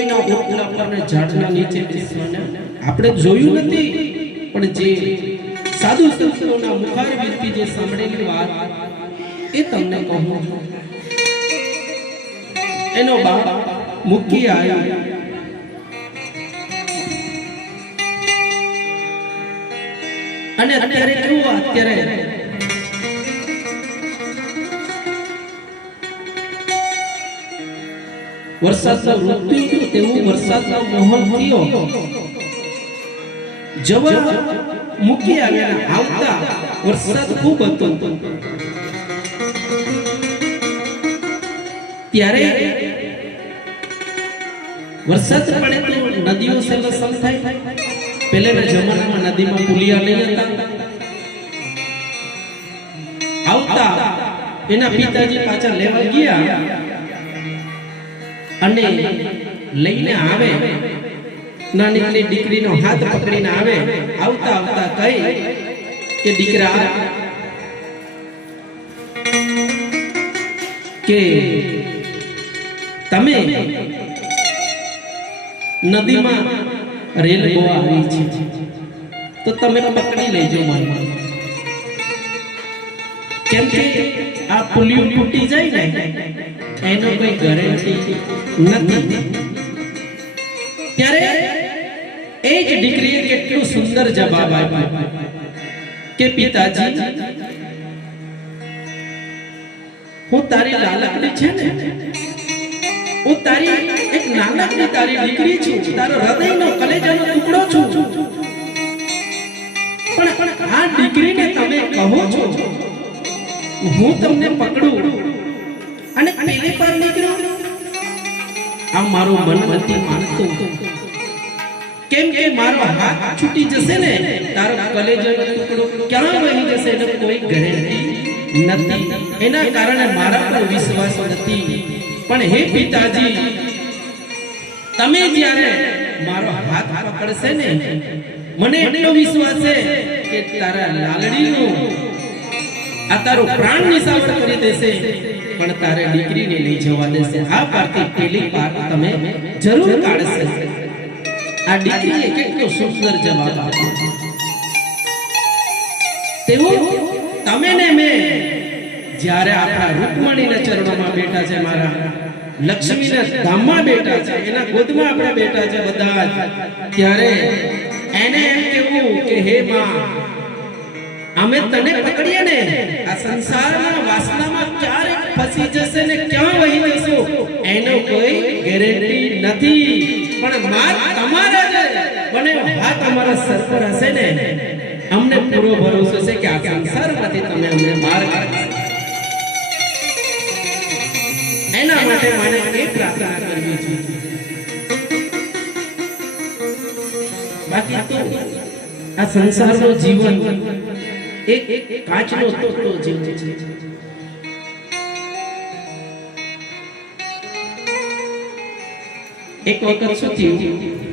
કોઈના ઓટલા પર ને ઝાડના નીચે બેસવાના આપણે જોયું નથી, પણ જે સાધુ સંતોના મુખારબિંદથી જે સાંભળેલી વાત, એ તમને કહું. એનો બાપ મૂકી આવ્યો અને અત્યારે કેવું, અત્યારે વરસાદનો ઋતુ તેવું મૂકી આવ્યા વરસાદ ખૂબ હતો. ત્યારે વરસાદ પડે તો નદીઓ સંરક્ષણ થાય. પહેલાના જમાનામાં નદીમાં પુલિયા લઈ હતા આવતા એના પિતાજી પાછા લેવા ગયા. અને લઈને આવે. નાની નાની દીકરીનો હાથ પકડીને આવે. આવતા આવતા કહી કે, દીકરા, કે તમે નદીમાં રેલ ગોવા આવી છે, તો તમે પકડી લેજો મને. કેમ કે આ પુલિયું તૂટી જાય ને એનો કોઈ ગેરંટી નથી. ત્યારે એ દીકરીએ કેટલું સુંદર જવાબ આપ્યો કે, પિતાજી, હું તારી લાલકડી છે ને? હું તારી એક નાનકડી તારી દીકરી છું. તારો હૃદયનો કલેજાનો ટુકડો છું. પણ આ દીકરીને તમે કહો છો, હું તમને પકડું. અને પેલે પર નીકળ્યો. આ મારું મન નથી માનતો કેમ કે મારો હાથ છૂટી જશે ને, તારો કલેજાનો ટુકડો ક્યાં વહી જશે એનો કોઈ ગેરંટી નથી. એના કારણે મારા પર વિશ્વાસ નથી. પણ હે પિતાજી, તમે જ્યારે મારો હાથ પકડશે ને, મને એટલો વિશ્વાસ છે કે તારા લાલડીનો આ તારો પ્રાણ નિશાવર કરી દેશે. પણ તારે દીકરીને લઈ જવા દેશે. આ પારથી પેલી પાર તમે જરૂર કાઢશે. આ દીકરીએ કેટલો સુંદર જવાબ આપ્યો. તેવું તમે ને મેં જ્યારે આપણા રૂકમણીના ચરણોમાં બેઠા છે મારા, લક્ષ્મીના ધામમાં બેઠા છે, એના ગોદમાં આપણે બેઠા છે બધા ત્યારે એને એમ કેવું કે, હે માં અમે તને પકડીએ ને. આ સંસારના વાસનામાં ક્યારે ફસી જશે ને ક્યાં વહી જશો એનો કોઈ ગેરંટી નથી. પણ માર તમારા જ બને હાથ અમારા સર પર હશે ને. અમને પૂરો ભરોસો છે કે આ સંસારમાંથી તમે અમને માર એના માટે મને એ પ્રાર્થના કરવી છે. બાકી તો આ સંસારનું જીવન એક કાચનો ટુકડો જેવું છે. એક વખત શું થયું?